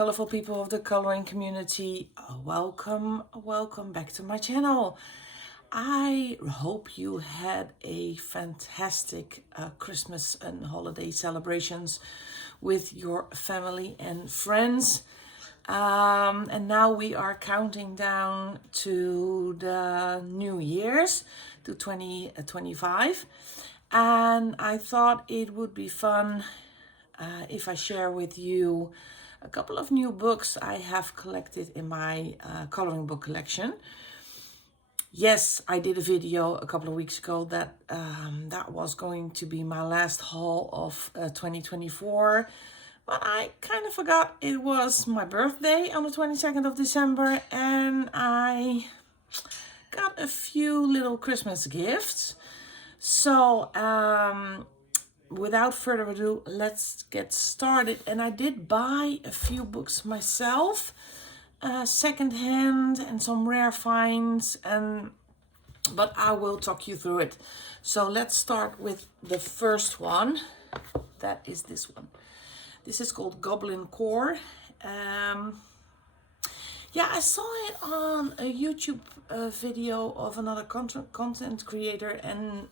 colorful people of the coloring community. Welcome back to my channel. I hope you had a fantastic Christmas and holiday celebrations with your family and friends. And now we are counting down to the New Year's, to 2025. And I thought it would be fun if I share with you a couple of new books I have collected in my coloring book collection. Yes, I did a video a couple of weeks ago that that was going to be my last haul of 2024. But I kind of forgot it was my birthday on the 22nd of December. And I got a few little Christmas gifts. So without further ado, let's get started. And I did buy a few books myself, secondhand, and some rare finds, but I will talk you through it. So let's start with the first one. That is this one. This is called Goblin Core. Yeah, I saw it on a YouTube video of another content creator, and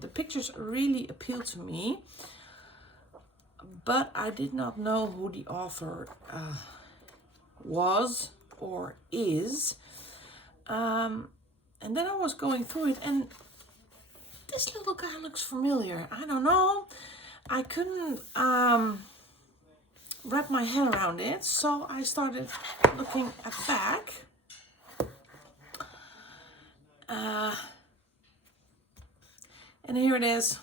the pictures really appealed to me, but I did not know who the author was or is. And then I was going through it, and this little guy looks familiar. I don't know. I couldn't wrap my head around it, so I started looking at the back. And here it is.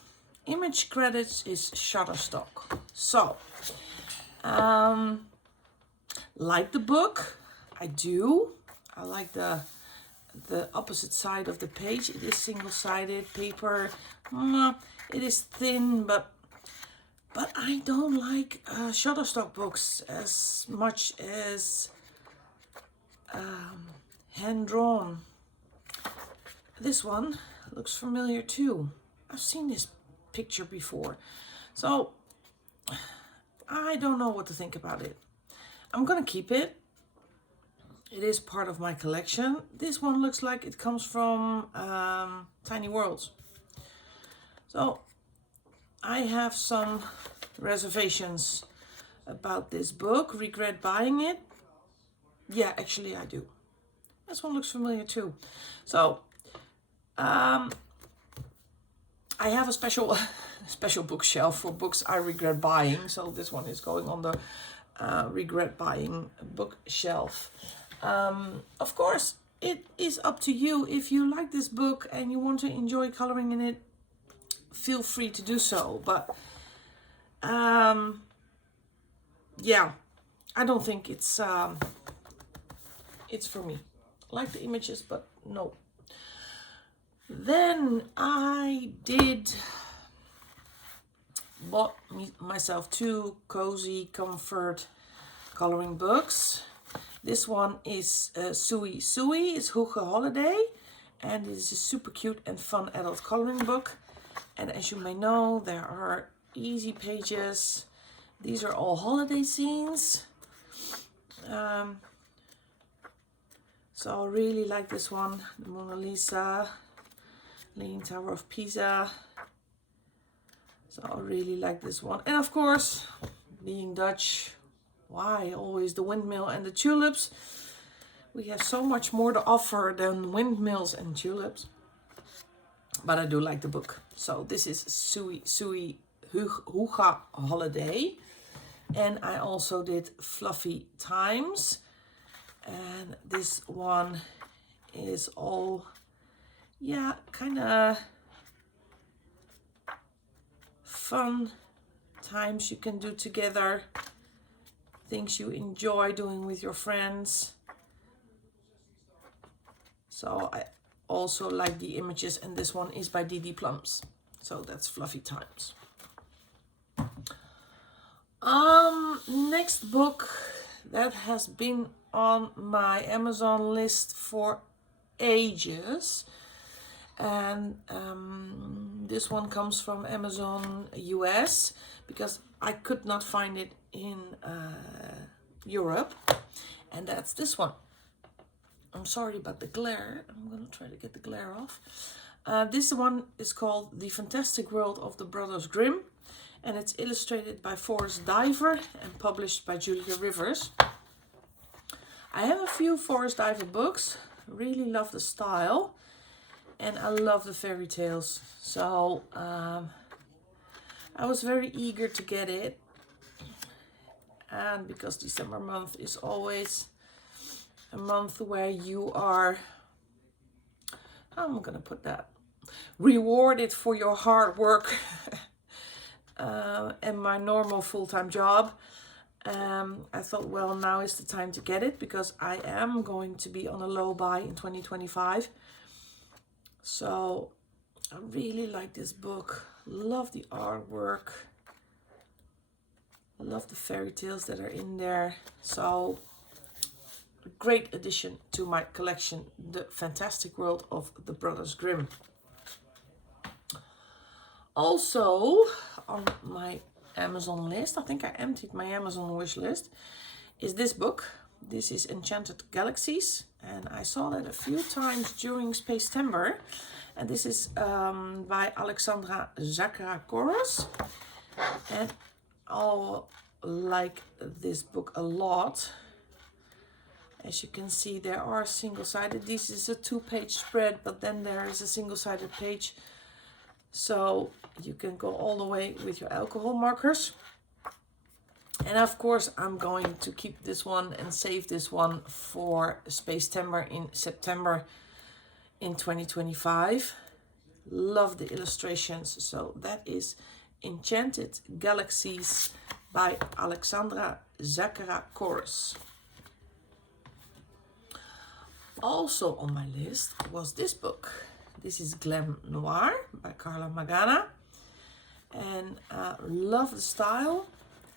Image credits is Shutterstock. So, like the book, I do. I like the opposite side of the page. It is single-sided paper. It is thin, but I don't like Shutterstock books as much as hand-drawn. This one looks familiar too. I've seen this picture before. So I don't know what to think about it. I'm gonna keep it. It is part of my collection. This one looks like it comes from Tiny Worlds. So I have some reservations about this book. Regret buying it? Yeah, actually I do. This one looks familiar too. So I have a special bookshelf for books I regret buying. So this one is going on the regret buying bookshelf. Of course, it is up to you. If you like this book and you want to enjoy coloring in it, feel free to do so. But yeah, I don't think it's for me. I like the images, but no. Then I bought myself two cozy comfort coloring books. This one is Sui Sui. It's Hooge Holiday, and it is a super cute and fun adult coloring book. And as you may know, there are easy pages. These are all holiday scenes. So I really like this one. The Mona Lisa, Leaning Tower of Pisa. So I really like this one. And of course, being Dutch, why always the windmill and the tulips? We have so much more to offer than windmills and tulips. But I do like the book. So this is Sui Sui Hooge Holiday. And I also did Fluffy Times. And this one is all, yeah, kind of fun times you can do together. Things you enjoy doing with your friends. So I also like the images, and this one is by Didi Plums. So that's Fluffy Times. Next book that has been on my Amazon list for ages, and this one comes from Amazon US because I could not find it in Europe. And that's this one. I'm sorry about the glare. I'm going to try to get the glare off. This one is called The Fantastic World of the Brothers Grimm. And it's illustrated by Forrest Diver and published by Julia Rivers. I have a few Forrest Diver books. Really love the style. And I love the fairy tales. So I was very eager to get it. And because December month is always a month where you are, I'm gonna put that, rewarded for your hard work and my normal full-time job. I thought, well, now is the time to get it because I am going to be on a low buy in 2025. So I really like this book. Love the artwork. Love the fairy tales that are in there. So a great addition to my collection, The Fantastic World of the Brothers Grimm. Also on my Amazon list, I think I emptied my Amazon wish list, is this book. This is Enchanted Galaxies, and I saw that a few times during Spacember. And this is by Alexandra Zakharakouros, and I like this book a lot. As you can see, there are single-sided. This is a 2-page spread, but then there is a single-sided page. So you can go all the way with your alcohol markers. And of course, I'm going to keep this one and save this one for Spacember in September in 2025. Love the illustrations. So that is Enchanted Galaxies by Alexandra Zakharakouros. Also on my list was this book. This is Glam Noir by Carla Magana. And love the style.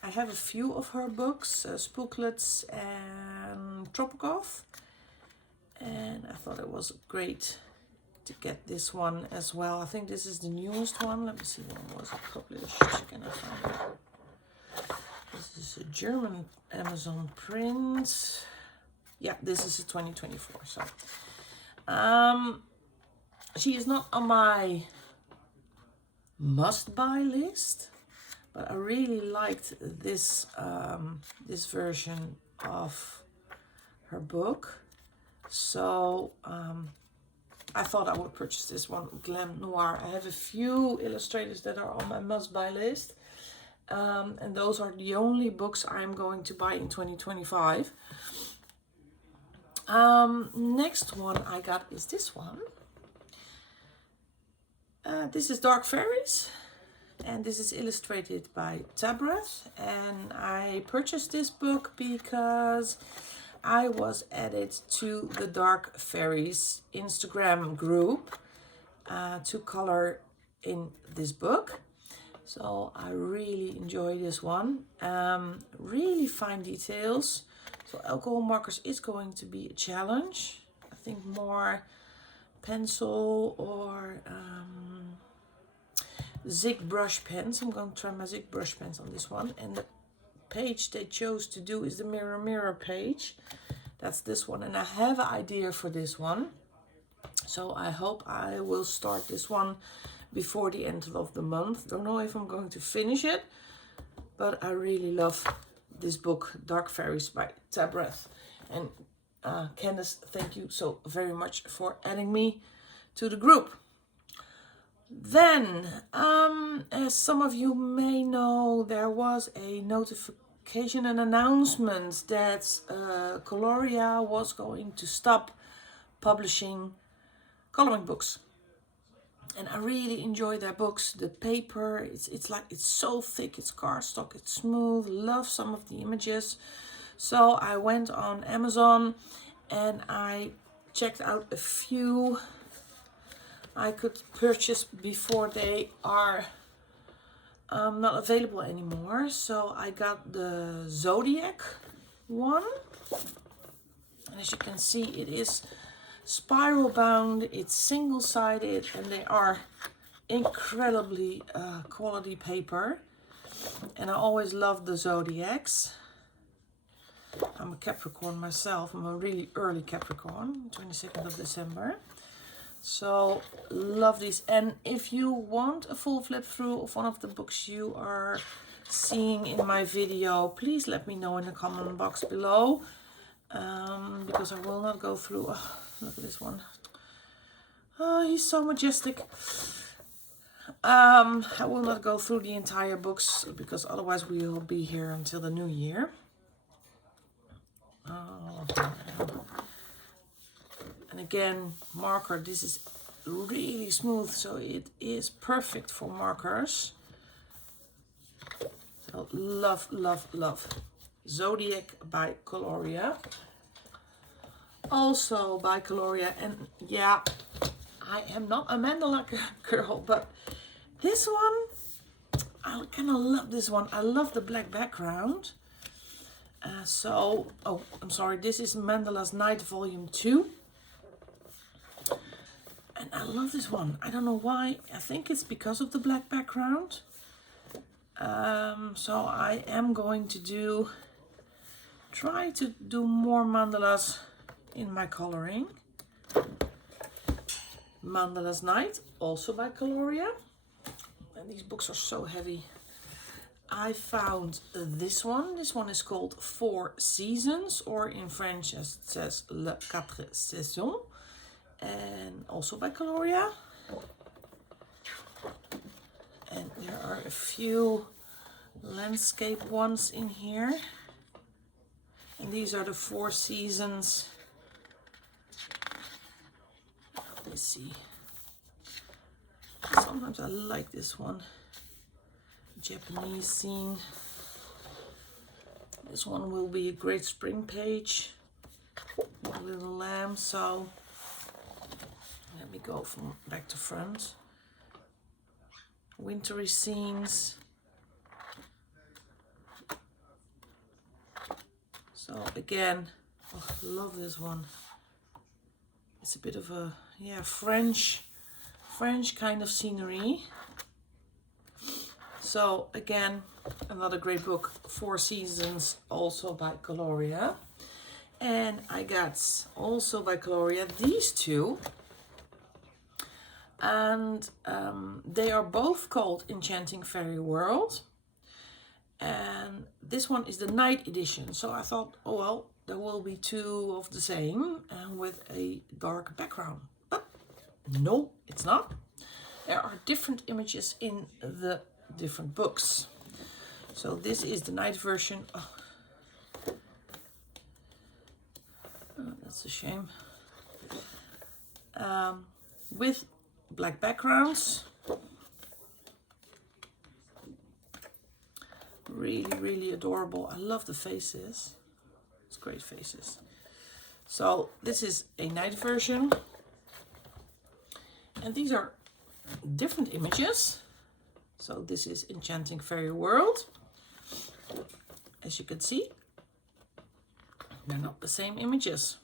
I have a few of her books, Spooklets and Tropicoff. And I thought it was great to get this one as well. I think this is the newest one. Let me see, when was it published? Can I find it? This is a German Amazon print. Yeah, this is a 2024. So she is not on my must-buy list, but I really liked this this version of her book. So I thought I would purchase this one, Glam Noir. I have a few illustrators that are on my must-buy list. And those are the only books I'm going to buy in 2025. Next one I got is this one. This is Dark Fairies, and this is illustrated by Tabrath. And I purchased this book because I was added to the Dark Fairies Instagram group to color in this book. So I really enjoy this one. Really fine details. So alcohol markers is going to be a challenge. I think more pencil or zig brush pens. I'm going to try my zig brush pens on this one. And the page they chose to do is the mirror page. That's this one. And I have an idea for this one. So I hope I will start this one before the end of the month. Don't know if I'm going to finish it, but I really love this book, Dark Fairies by Tabrath. And Candace, thank you so very much for adding me to the group. Then, as some of you may know, there was a notification, an announcement that Coloria was going to stop publishing coloring books. And I really enjoy their books. The paper, it's like, it's so thick, it's cardstock, it's smooth. Love some of the images. So I went on Amazon and I checked out a few I could purchase before they are not available anymore. So I got the Zodiac one. And as you can see, it is spiral bound, it's single-sided, and they are incredibly quality paper. And I always love the Zodiacs. I'm a Capricorn myself. I'm a really early Capricorn, 22nd of December. So love these. And if you want a full flip through of one of the books you are seeing in my video, please let me know in the comment box below. Because I will not go through. Oh, look at this one. Oh, he's so majestic. I will not go through the entire books because otherwise we will be here until the new year. Oh, and again, marker. This is really smooth, so it is perfect for markers. So love, love, love. Zodiac by Coloria. Also by Coloria. And yeah, I am not a mandala girl, but this one, I kind of love this one. I love the black background. Oh, I'm sorry, this is Mandala's Night Volume 2. And I love this one. I don't know why. I think it's because of the black background. So I am going to try to do more mandalas in my coloring. Mandala's Night, also by Coloria. And these books are so heavy. I found this one. This one is called 4 Seasons, or in French as it says Les 4 Saisons. And also by Coloria. And there are a few landscape ones in here. And these are the 4 seasons. Let's see. Sometimes I like this one. Japanese scene. This one will be a great spring page. A little lamb. So let me go from back to front. Wintry scenes. So again, oh, I love this one. It's a bit of a French kind of scenery. So again, another great book, 4 Seasons, also by Coloria. And I got also by Coloria these two. And they are both called Enchanting Fairy World. And this one is the night edition. So I thought, oh well, there will be 2 of the same and with a dark background. But no, it's not. There are different images in the different books. So this is the night version. Oh, that's a shame. With black backgrounds. Really, really adorable. I love the faces. It's great faces. So this is a night version. And these are different images. So this is Enchanting Fairy World. As you can see, they're not the same images.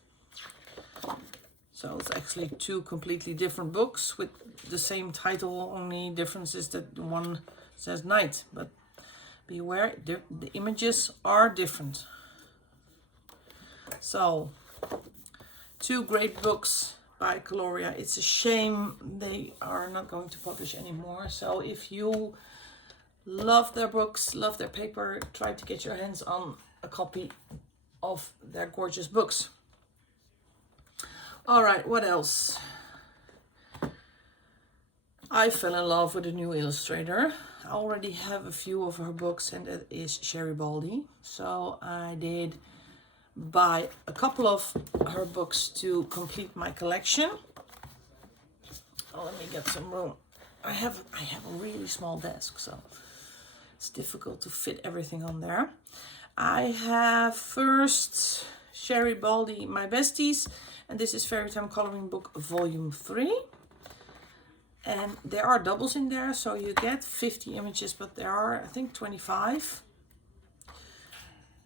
So it's actually 2 completely different books with the same title. Only difference is that one says night, but be aware, the images are different. So 2 great books by Coloria. It's a shame they are not going to publish anymore. So if you love their books, love their paper, try to get your hands on a copy of their gorgeous books. All right, what else? I fell in love with a new illustrator. I already have a few of her books, and that is Sherry Baldy. So I did buy a couple of her books to complete my collection. Oh, let me get some room. I have a really small desk, so it's difficult to fit everything on there. I have first Sherry Baldy, My Besties, and this is Fairy Time Coloring Book Volume 3. And there are doubles in there, so you get 50 images, but there are, I think, 25.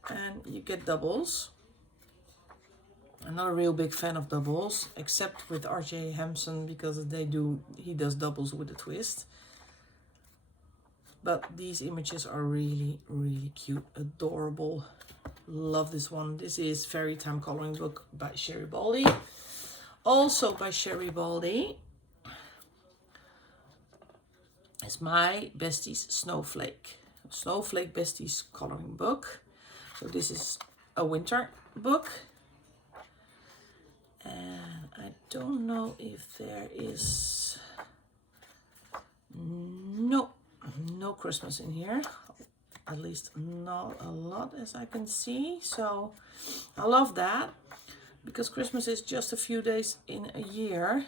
And you get doubles. I'm not a real big fan of doubles, except with R.J. Hampson, because he does doubles with a twist. But these images are really, really cute, adorable. love this one. This is Fairy Time Coloring Book by Sherry Baldy. Also by Sherry Baldy is My Besties Snowflake. Snowflake Besties Coloring Book. So this is a winter book. And I don't know if there is... No Christmas in here. At least not a lot as I can see. So I love that. Because Christmas is just a few days in a year.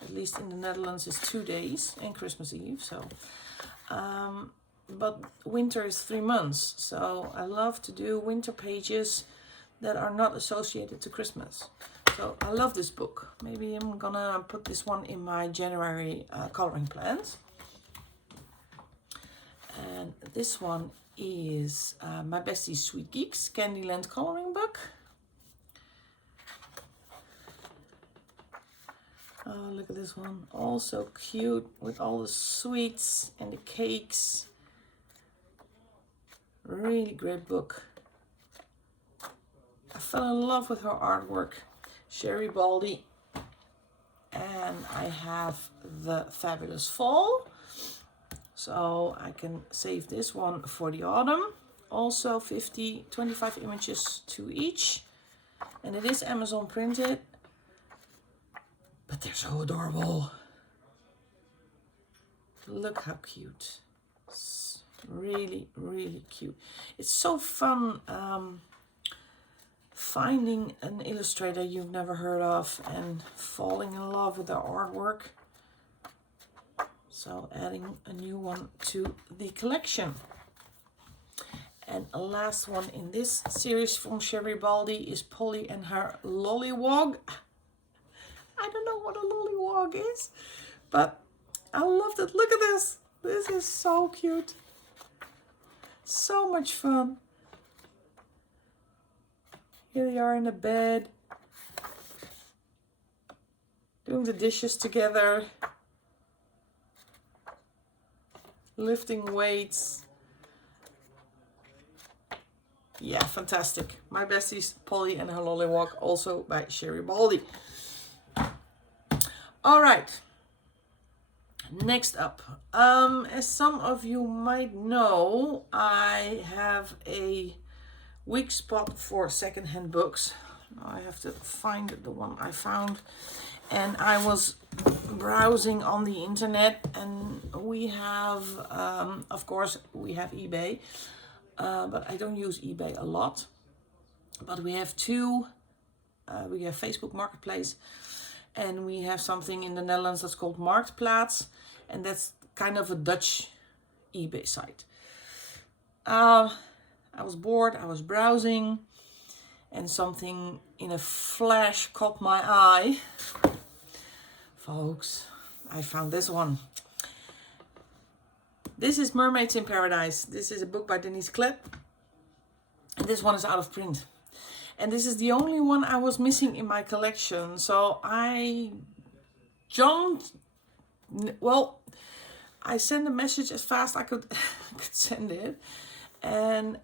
At least in the Netherlands it's 2 days and Christmas Eve. So, but winter is 3 months. So I love to do winter pages that are not associated to Christmas. So I love this book. Maybe I'm gonna put this one in my January coloring plans. And this one is My Besties Sweet Geeks Candyland Coloring Book. Oh, look at this one. Also cute with all the sweets and the cakes. Really great book. I fell in love with her artwork. Sherry Baldy. And I have the Fabulous Fall. So I can save this one for the autumn. Also 25 images to each. And it is Amazon printed. But they're so adorable. Look how cute. It's really, really cute. It's so fun finding an illustrator you've never heard of and falling in love with their artwork. So adding a new one to the collection. And a last one in this series from Sherry Baldy is Polly and her Lollywog. I don't know what a lollywog is, but I loved it. Look at this. This is so cute. So much fun. Here they are in the bed, doing the dishes together, lifting weights. Yeah, fantastic. My Besties, Polly and her Lollywog, also by Sherry Baldy. All right, next up, as some of you might know, I have a weak spot for secondhand books. I have to find the one I found, and I was browsing on the internet, and we have, of course, we have eBay, but I don't use eBay a lot, but we have two, we have Facebook Marketplace. And we have something in the Netherlands that's called Marktplaats. And that's kind of a Dutch eBay site. I was bored, I was browsing. And something in a flash caught my eye. Folks, I found this one. This is Mermaids in Paradise. This is a book by Denise Klett. And this one is out of print. And this is the only one I was missing in my collection. So I jumped, well, I sent a message as fast as I could send it. And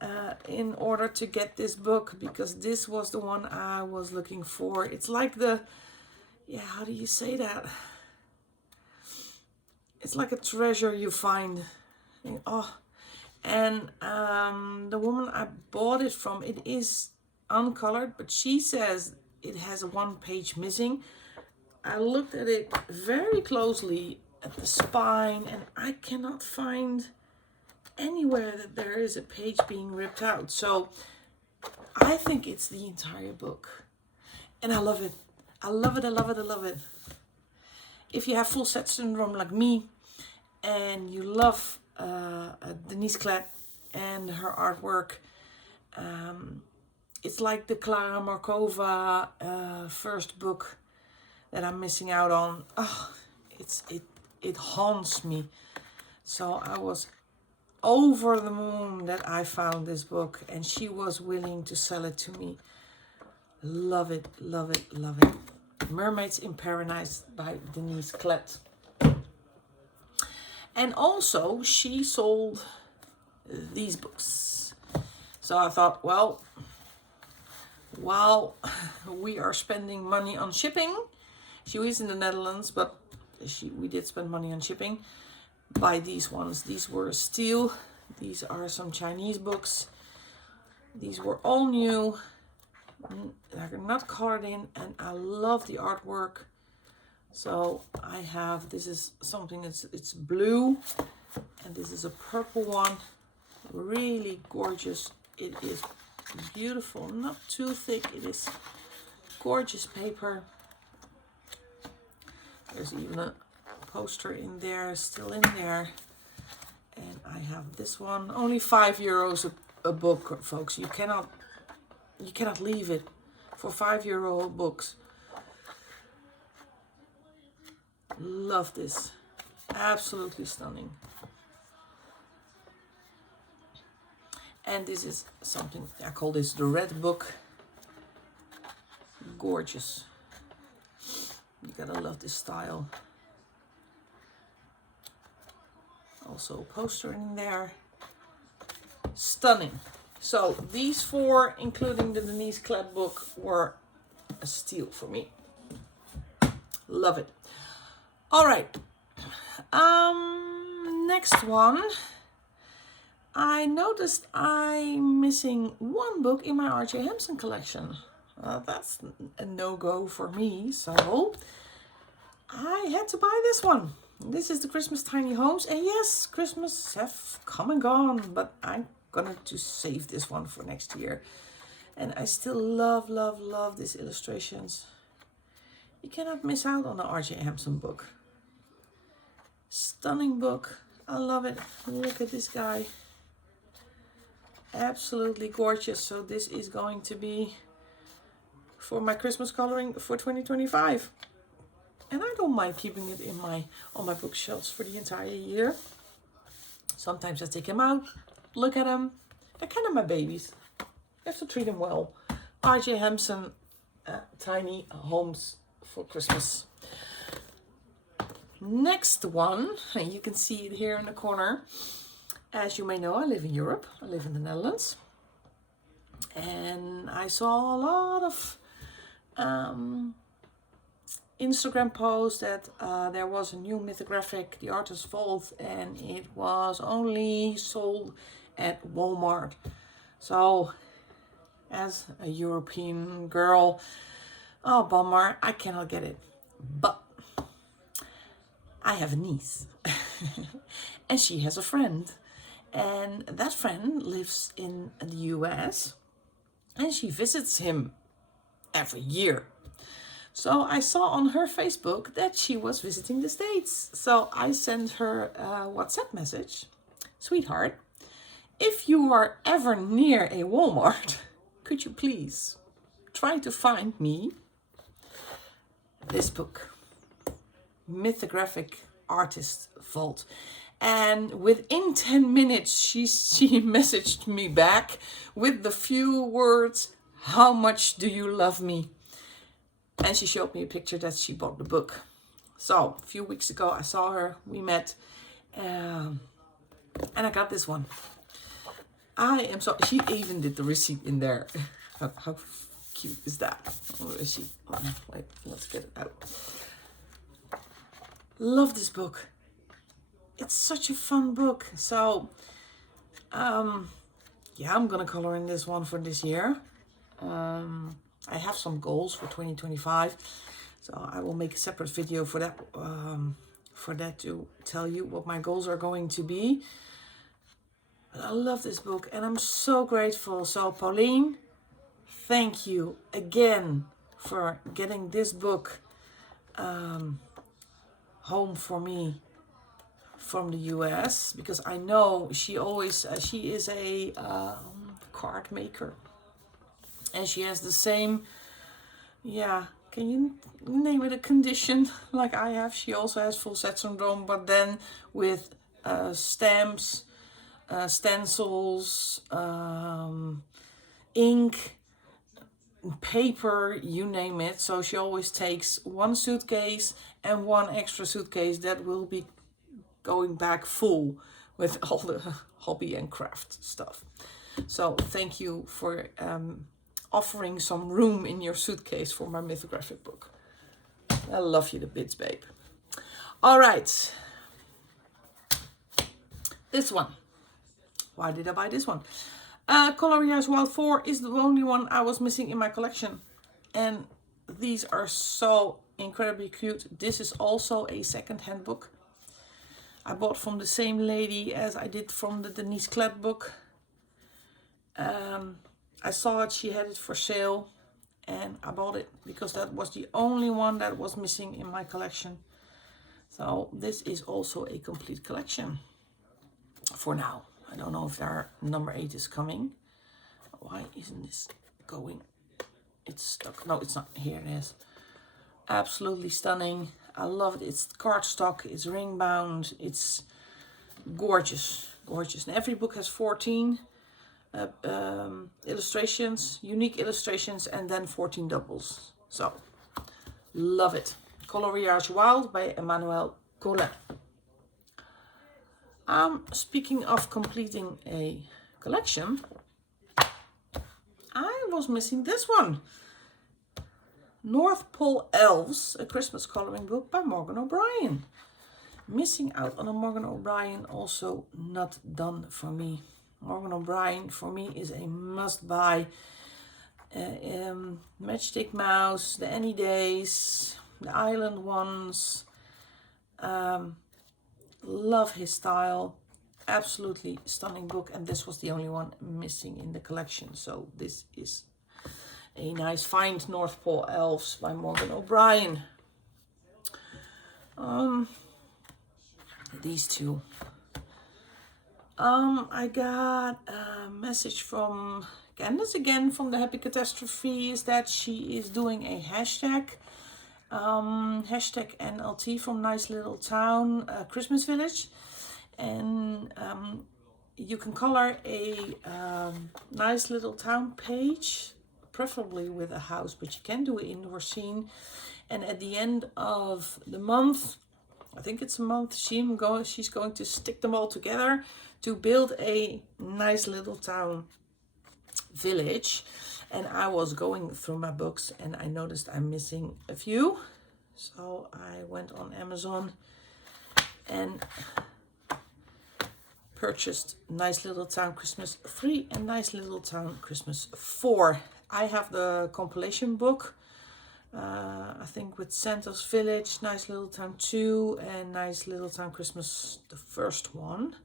in order to get this book, because this was the one I was looking for. It's like the, yeah, how do you say that? It's like a treasure you find. Oh, and the woman I bought it from, it is uncolored, but she says it has a 1 page missing. I looked at it very closely at the spine, and I cannot find anywhere that there is a page being ripped out. So I think it's the entire book, and I love it. I love it. I love it. I love it. If you have full set syndrome like me, and you love Denise Klett and her artwork, it's like the Clara Markova first book that I'm missing out on. Oh, it haunts me. So I was over the moon that I found this book, and she was willing to sell it to me. Love it, love it, love it. Mermaids in Paradise by Denise Klett. And also she sold these books. So I thought, well, while we are spending money on shipping, she is in the Netherlands, but we did spend money on shipping, buy these ones. These were steel. These are some Chinese books. These were all new. They're not colored in, and I love the artwork. So I have, this is something that's, it's blue, and this is a purple one. Really gorgeous. It is beautiful, not too thick. It is gorgeous paper. There's even a poster in there, still in there. And I have this one, only €5 a book, folks. You cannot leave it for €5 books. Love this, absolutely stunning. And this is something, I call this the red book. Gorgeous. You gotta love this style. Also a poster in there. Stunning. So these four, including the Denise Klett book, were a steal for me. Love it. All right. Next one. I noticed I'm missing one book in my R.J. Hampson collection. That's a no-go for me, so I had to buy this one. This is the Christmas Tiny Homes, and yes, Christmas have come and gone, but I'm gonna to save this one for next year. And I still love, love, love these illustrations. You cannot miss out on an R.J. Hampson book. Stunning book. I love it. Look at this guy. Absolutely gorgeous. So this is going to be for my Christmas coloring for 2025. And I don't mind keeping it in on my bookshelves for the entire year. Sometimes I take them out, look at them. They're kind of my babies. You have to treat them well. R.J. Hampson Tiny Homes for Christmas. Next one, and you can see it here in the corner. As you may know, I live in Europe. I live in the Netherlands. And I saw a lot of Instagram posts that there was a new mythographic, The Artist's Vault, and it was only sold at Walmart. So, as a European girl, oh bummer, I cannot get it. But I have a niece, and she has a friend. And that friend lives in the US, and she visits him every year. So I saw on her Facebook that she was visiting the States. So I sent her a WhatsApp message. Sweetheart, if you are ever near a Walmart, could you please try to find me this book, Mythographic Artist Vault. And within 10 minutes, she messaged me back with the few words, "How much do you love me?" And she showed me a picture that she bought the book. So a few weeks ago, I saw her, we met, and I got this one. I am so, she even did the receipt in there. How cute is that? Where is she? Oh, wait, let's get it out. Love this book. It's such a fun book. So, yeah, I'm gonna color in this one for this year. I have some goals for 2025, so I will make a separate video for that to tell you what my goals are going to be. But I love this book, and I'm so grateful. So Pauline, thank you again for getting this book home for me from the US, because I know she always she is a card maker, and she has the same, yeah, can you name it, a condition like I have. She also has full set syndrome, but then with stamps, stencils, ink, paper, you name it. So she always takes one suitcase and one extra suitcase that will be going back full with all the hobby and craft stuff. So thank you for offering some room in your suitcase for my mythographic book. I love you to bits, babe. All right. This one. Why did I buy this one? Coloringbook Wild 4 is the only one I was missing in my collection. And these are so incredibly cute. This is also a second-hand book. I bought from the same lady as I did from the Denise Klett book. I saw it, she had it for sale, and I bought it because that was the only one that was missing in my collection. So this is also a complete collection for now. I don't know if number 8 is coming. Why isn't this going? It's stuck. No, it's not. Here it is. Absolutely stunning. I love it. It's cardstock. It's ring bound. It's gorgeous. Gorgeous. And every book has 14 illustrations, unique illustrations, and then 14 doubles. So, love it. Coloringbook Wild by Emmanuel Colin. Speaking of completing a collection, I was missing this one. North Pole Elves, a Christmas coloring book by Morgan O'Brien. Missing out on a Morgan O'Brien, also not done for me. Morgan O'Brien for me is a must-buy. Matchstick Mouse, the Any Days, the Island ones. Love his style. Absolutely stunning book, and this was the only one missing in the collection. So this is a nice find. North Pole Elves by Morgan O'Brien. These two. I got a message from Candace again from the Happy Catastrophe, is that she is doing a hashtag. Hashtag NLT from Nice Little Town Christmas Village. And you can color a nice little town page, preferably with a house, but you can do an indoor scene. And at the end of the month, I think it's a month, she's going to stick them all together to build a nice little town village. And I was going through my books and I noticed I'm missing a few. So I went on Amazon and purchased Nice Little Town Christmas 3 and Nice Little Town Christmas 4. I have the compilation book, I think with Santa's Village, Nice Little Town 2 and Nice Little Town Christmas, the first one.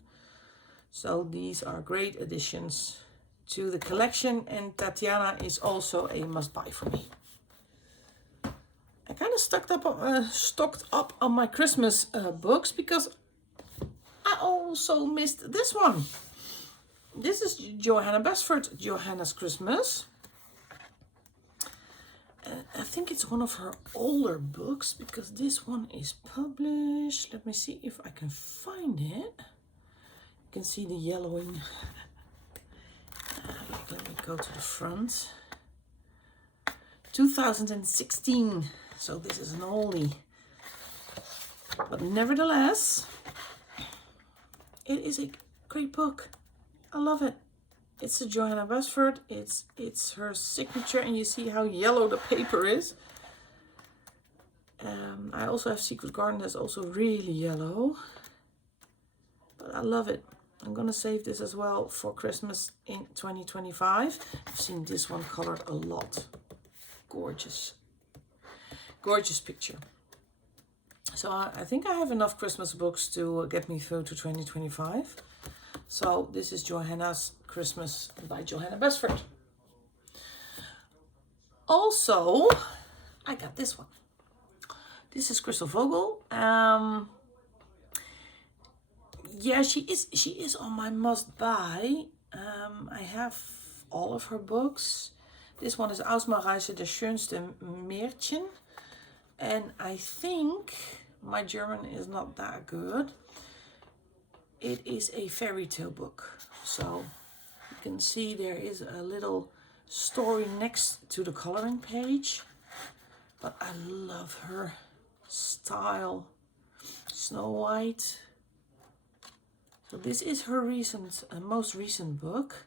So these are great additions to the collection, and Tatiana is also a must-buy for me. I kind of stocked up on my Christmas books because I also missed this one. This is Johanna Basford, Johanna's Christmas. I think it's one of her older books because this one is published. Let me see if I can find it. You can see the yellowing. Let me go to the front. 2016. So this is an oldie. But nevertheless, it is a great book. I love it. It's a Johanna Basford. It's her signature, and you see how yellow the paper is. I also have Secret Garden that's also really yellow. But I love it. I'm gonna save this as well for Christmas in 2025. I've seen this one colored a lot. Gorgeous. Gorgeous picture. So I think I have enough Christmas books to get me through to 2025. So this is Johanna's Christmas by Johanna Basford. Also, I got this one. This is Crystal Vogel. Yeah, she is on my must-buy. I have all of her books. This one is Ausmareise der schönste Märchen. And I think my German is not that good. It is a fairy tale book. So you can see there is a little story next to the coloring page. But I love her style. Snow White. So this is her most recent book.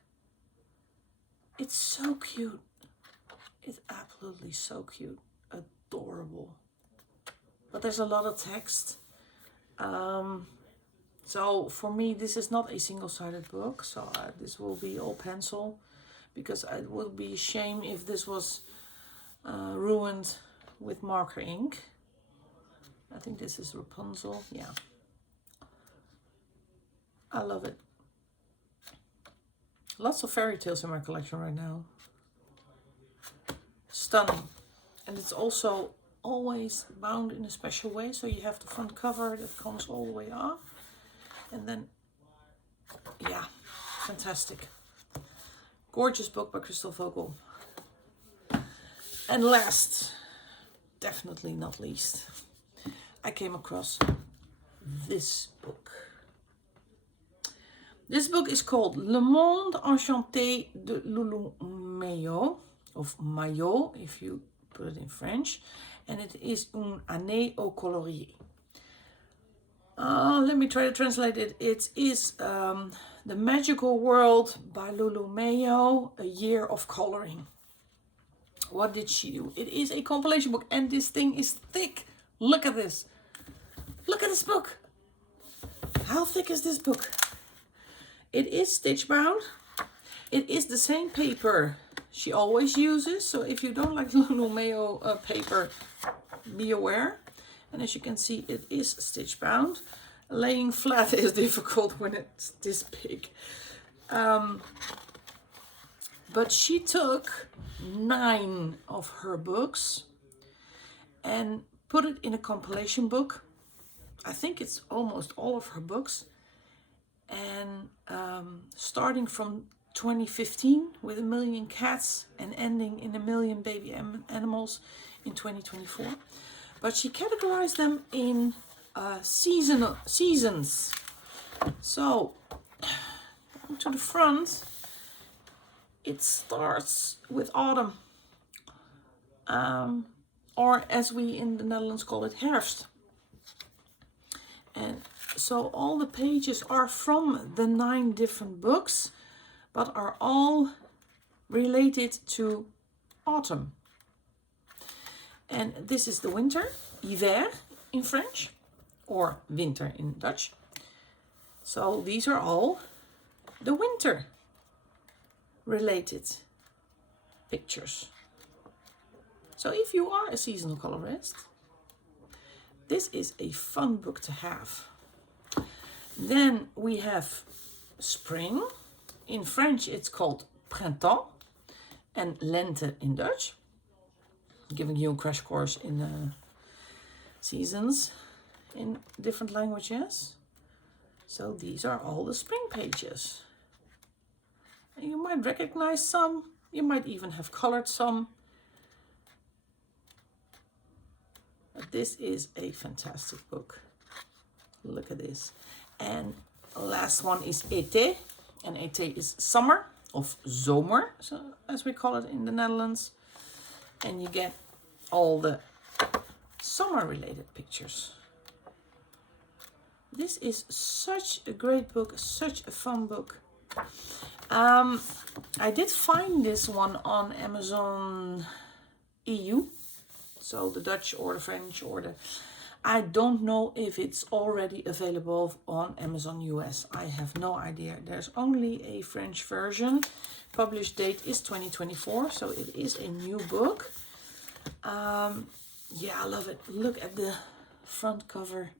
It's so cute. It's absolutely so cute, adorable. But there's a lot of text. So for me, this is not a single-sided book. So this will be all pencil, because it would be a shame if this was ruined with marker ink. I think this is Rapunzel. Yeah, I love it. Lots of fairy tales in my collection right now. Stunning. And it's also always bound in a special way. So you have the front cover that comes all the way off. And then, yeah, fantastic. Gorgeous book by Crystal Vogel. And last, definitely not least, I came across this book. This book is called Le Monde Enchanté de Loulou Maillot, of Maillot if you put it in French, and it is une année au colorier. Let me try to translate it. It is The Magical World by Loulou Maillot, a year of coloring. What did she do? It is a compilation book, and this thing is thick. Look at this. Look at this book. How thick is this book? It is stitch bound. It is the same paper she always uses. So if you don't like Loulou Maillot paper, be aware. And as you can see, it is stitch bound. Laying flat is difficult when it's this big. But she took 9 of her books and put it in a compilation book. I think it's almost all of her books. And starting from 2015 with 1 million cats and ending in 1 million baby animals in 2024. But she categorized them in seasons. So to the front, it starts with autumn, or as we in the Netherlands call it, herfst. And so all the pages are from the 9 different books, but are all related to autumn. And this is the winter, hiver in French, or winter in Dutch. So these are all the winter related pictures. So if you are a seasonal colorist, this is a fun book to have. Then we have spring. In French it's called printemps, and lente in Dutch. Giving you a crash course in seasons in different languages. So these are all the spring pages. And you might recognize some. You might even have colored some. But this is a fantastic book. Look at this. And the last one is été. And été is summer, of zomer, so as we call it in the Netherlands. And you get all the summer related pictures. This is such a great book, such a fun book. I did find this one on Amazon EU. So the Dutch or the French or the... I don't know if it's already available on Amazon US. I have no idea. There's only a French version. Published date is 2024, so it is a new book. Yeah, I love it. Look at the front cover.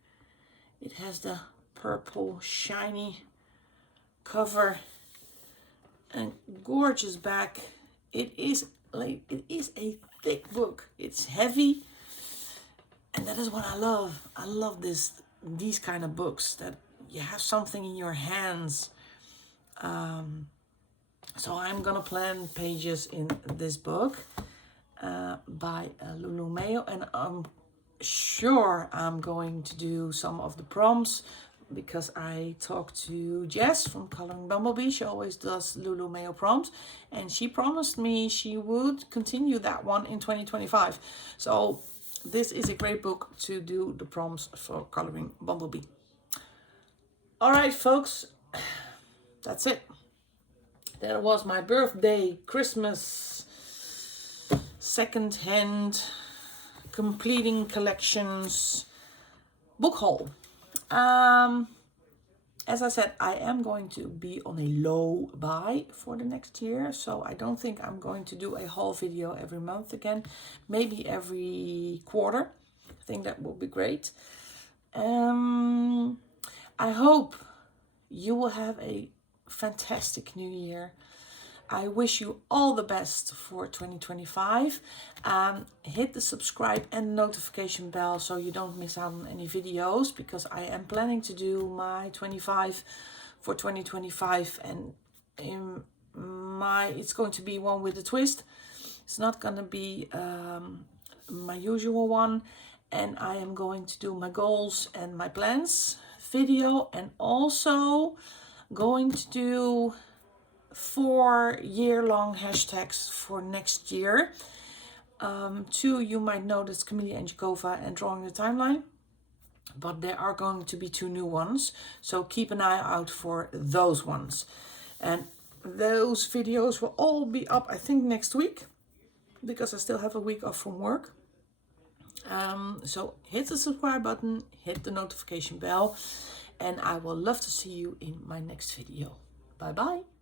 It has the purple shiny cover and gorgeous back. It is a thick book. It's heavy. And that is what I love. I love these kind of books that you have something in your hands. So I'm gonna plan pages in this book by Loulou Maillot, and I'm sure I'm going to do some of the prompts because I talked to Jess from Coloring Bumblebee. She always does Loulou Maillot prompts, and she promised me she would continue that one in 2025. So this is a great book to do the prompts for Coloring Bumblebee. All right, folks, that's it. That was my birthday, Christmas second-hand completing collections book haul. As I said, I am going to be on a low buy for the next year, so I don't think I'm going to do a haul video every month again. Maybe every quarter. I think that will be great. I hope you will have a fantastic new year. I wish you all the best for 2025. Hit the subscribe and notification bell so you don't miss out on any videos, because I am planning to do my 25 for 2025, and it's going to be one with a twist. It's not going to be my usual one, and I am going to do my goals and my plans video, and also going to do 4 year-long hashtags for next year. 2 you might know, that's Camellia and Jakova and Drawing the Timeline, but there are going to be 2 new ones, so keep an eye out for those ones. And those videos will all be up, I think, next week, because I still have a week off from work. So hit the subscribe button, hit the notification bell, and I will love to see you in my next video. Bye bye.